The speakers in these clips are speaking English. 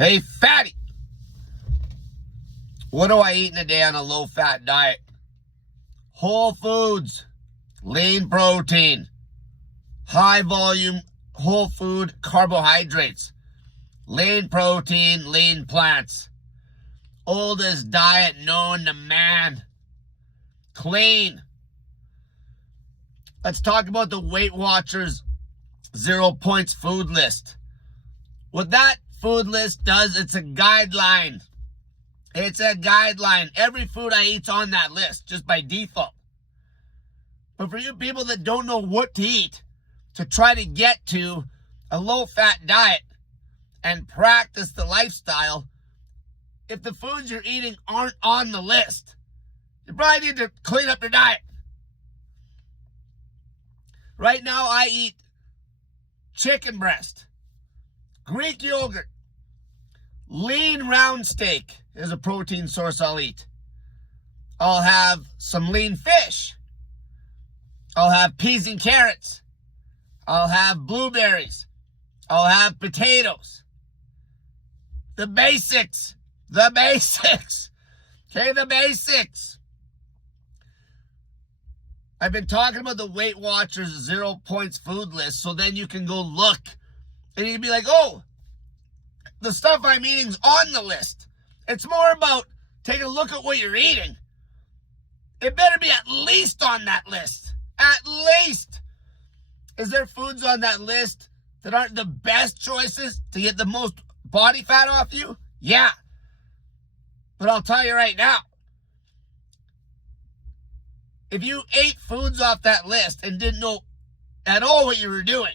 Hey, fatty, what do I eat in a day on a low-fat diet? Whole foods, lean protein, high-volume whole food carbohydrates, lean protein, lean plants. Oldest diet known to man. Clean. Let's talk about the Weight Watchers 0 points food list. What that food list does, it's a guideline. It's a guideline. Every food I eat's on that list, just by default. But for you people that don't know what to eat to try to get to a low-fat diet and practice the lifestyle, if the foods you're eating aren't on the list, you probably need to clean up your diet. Right now, I eat chicken breast, Greek yogurt, lean round steak is a protein source I'll eat. I'll have some lean fish. I'll have peas and carrots. I'll have blueberries. I'll have potatoes. The basics. The basics. Okay, the basics. I've been talking about the Weight Watchers 0 points food list, so then you can go look and you'd be like, oh, the stuff I'm eating's on the list. It's more about taking a look at what you're eating. It better be at least on that list. At least. Is there foods on that list that aren't the best choices to get the most body fat off you? Yeah. But I'll tell you right now, if you ate foods off that list and didn't know at all what you were doing,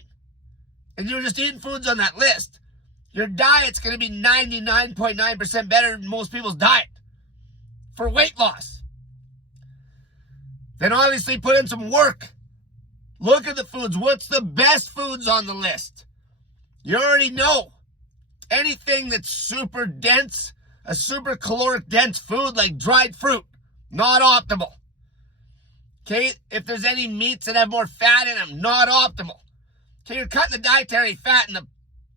and you were just eating foods on that list, your diet's going to be 99.9% better than most people's diet for weight loss. Then obviously put in some work. Look at the foods. What's the best foods on the list? You already know. Anything that's super dense, a super caloric dense food like dried fruit, not optimal. Okay, if there's any meats that have more fat in them, not optimal. Okay, you're cutting the dietary fat and the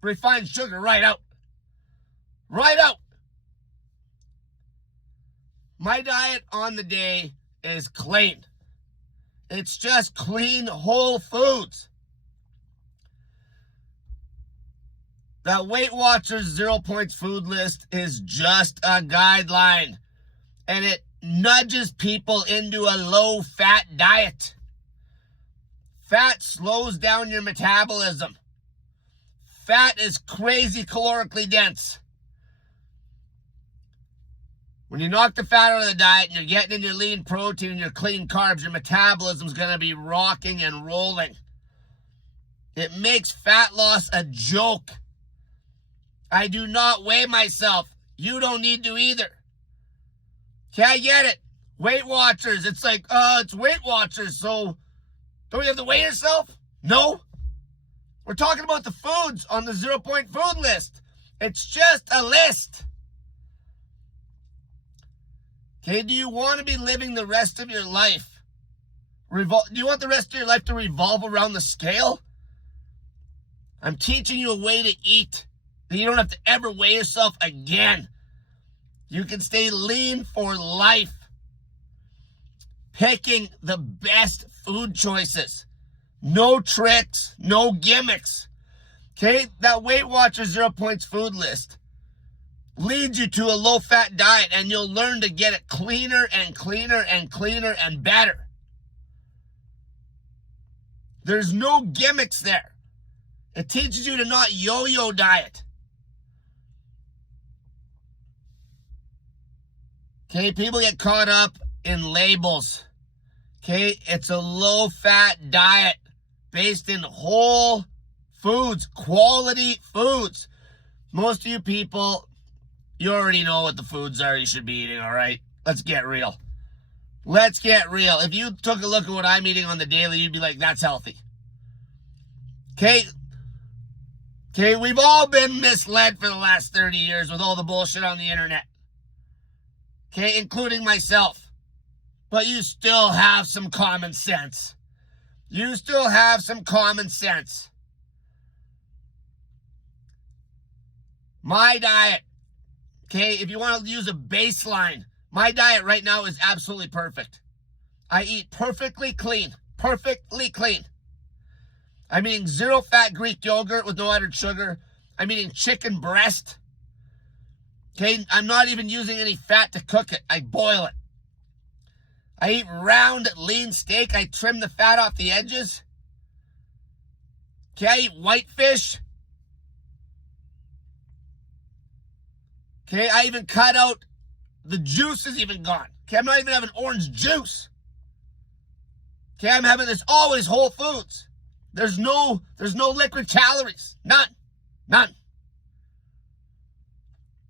refined sugar right out. Right out. My diet on the day is clean. It's just clean, whole foods. The Weight Watchers 0 points food list is just a guideline, and it nudges people into a low-fat diet. Fat slows down your metabolism. Fat is crazy calorically dense. When you knock the fat out of the diet and you're getting in your lean protein and your clean carbs, your metabolism's going to be rocking and rolling. It makes fat loss a joke. I do not weigh myself. You don't need to either. Okay, I get it. Weight Watchers. It's like, it's Weight Watchers, so don't you have to weigh yourself? No. We're talking about the foods on the 0 point food list. It's just a list. Okay, do you want to be living the rest of your life? Do you want the rest of your life to revolve around the scale? I'm teaching you a way to eat that you don't have to ever weigh yourself again. You can stay lean for life. Picking the best food choices. No tricks, no gimmicks. Okay, that Weight Watchers 0 points food list leads you to a low-fat diet, and you'll learn to get it cleaner and cleaner and cleaner and better. There's no gimmicks there. It teaches you to not yo-yo diet. Okay, people get caught up in labels. Okay, it's a low-fat diet based in whole foods, quality foods. Most of you people, you already know what the foods are you should be eating, all right? Let's get real. Let's get real. If you took a look at what I'm eating on the daily, you'd be like, that's healthy. Okay? Okay, we've all been misled for the last 30 years with all the bullshit on the internet. Okay, including myself. But you still have some common sense. You still have some common sense. My diet, okay, if you want to use a baseline, my diet right now is absolutely perfect. I eat perfectly clean. Perfectly clean. I'm eating zero-fat Greek yogurt with no added sugar. I'm eating chicken breast. Okay, I'm not even using any fat to cook it. I boil it. I eat round, lean steak. I trim the fat off the edges. Okay, I eat white fish. Okay, I even cut out, the juice is even gone. Okay, I'm not even having orange juice. Okay, I'm having this always whole foods. There's no liquid calories. None. None.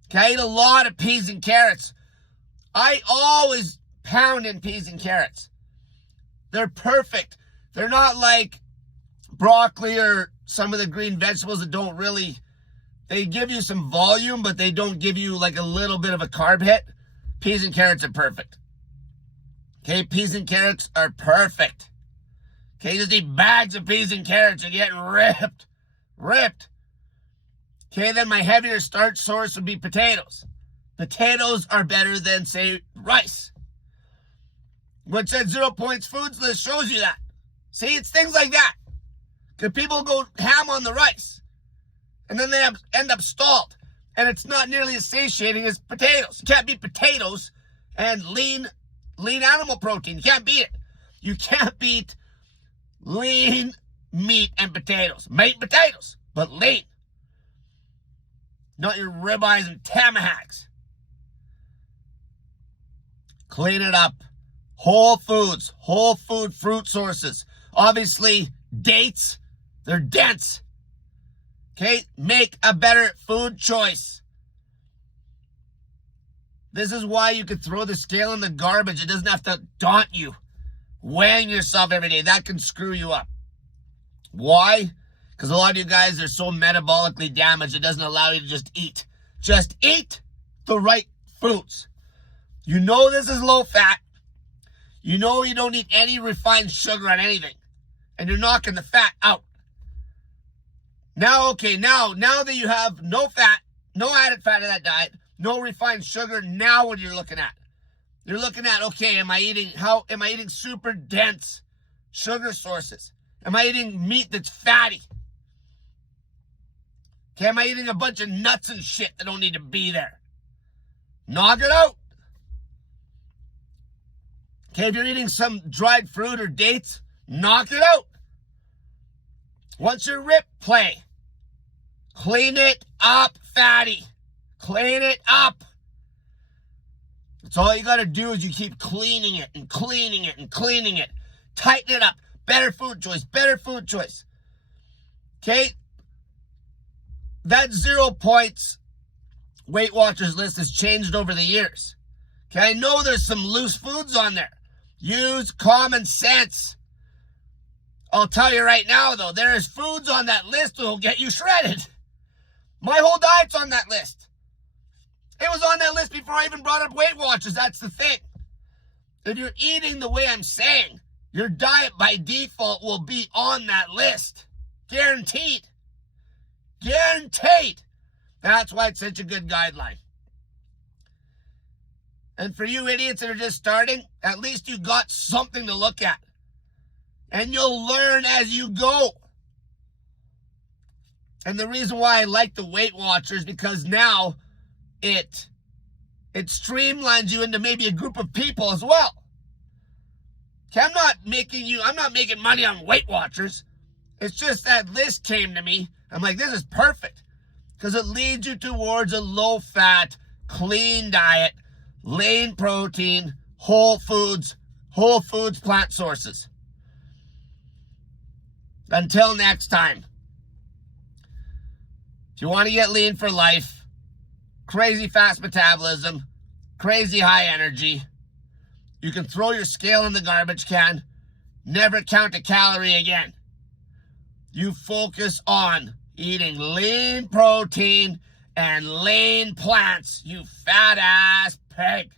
Okay, I eat a lot of peas and carrots. I always pound in peas and carrots. They're perfect. They're not like broccoli or some of the green vegetables that don't really, they give you some volume, but they don't give you like a little bit of a carb hit. Peas and carrots are perfect. Okay, peas and carrots are perfect. Okay, you just eat bags of peas and carrots, you're getting ripped. Ripped. Okay, then my heavier starch source would be potatoes. Potatoes are better than, say, rice. Which that 0 points foods list shows you that. See, it's things like that. Because people go ham on the rice. And then they end up stalled. And it's not nearly as satiating as potatoes. You can't beat potatoes and lean animal protein. You can't beat it. You can't beat lean meat and potatoes. Meat potatoes, but lean. Not your ribeyes and tomahawks. Clean it up. Whole foods, whole food fruit sources. Obviously, dates, they're dense. Okay, make a better food choice. This is why you could throw the scale in the garbage. It doesn't have to daunt you. Weighing yourself every day, that can screw you up. Why? Because a lot of you guys are so metabolically damaged, it doesn't allow you to just eat. Just eat the right foods. You know this is low fat. You know you don't need any refined sugar on anything. And you're knocking the fat out. Now, okay, now that you have no fat, no added fat in that diet, no refined sugar, now what you're looking at? You're looking at, okay, am I eating super dense sugar sources? Am I eating meat that's fatty? Okay, am I eating a bunch of nuts and shit that don't need to be there? Knock it out. Okay, if you're eating some dried fruit or dates, knock it out. Once you're ripped, play. Clean it up, fatty. Clean it up. That's all you got to do is you keep cleaning it and cleaning it and cleaning it. Tighten it up. Better food choice. Better food choice. Okay? That 0 points Weight Watchers list has changed over the years. Okay? I know there's some loose foods on there. Use common sense. I'll tell you right now, though, there is foods on that list that will get you shredded. My whole diet's on that list. It was on that list before I even brought up Weight Watchers. That's the thing. If you're eating the way I'm saying, your diet by default will be on that list. Guaranteed. Guaranteed. That's why it's such a good guideline. And for you idiots that are just starting, at least you got something to look at. And you'll learn as you go. And the reason why I like the Weight Watchers, because now it streamlines you into maybe a group of people as well. Okay, I'm not making money on Weight Watchers. It's just that list came to me. I'm like, this is perfect. Because it leads you towards a low-fat, clean diet, lean protein, whole foods plant sources. Until next time. If you want to get lean for life, crazy fast metabolism, crazy high energy, you can throw your scale in the garbage can, never count a calorie again. You focus on eating lean protein and lean plants, you fat ass pig.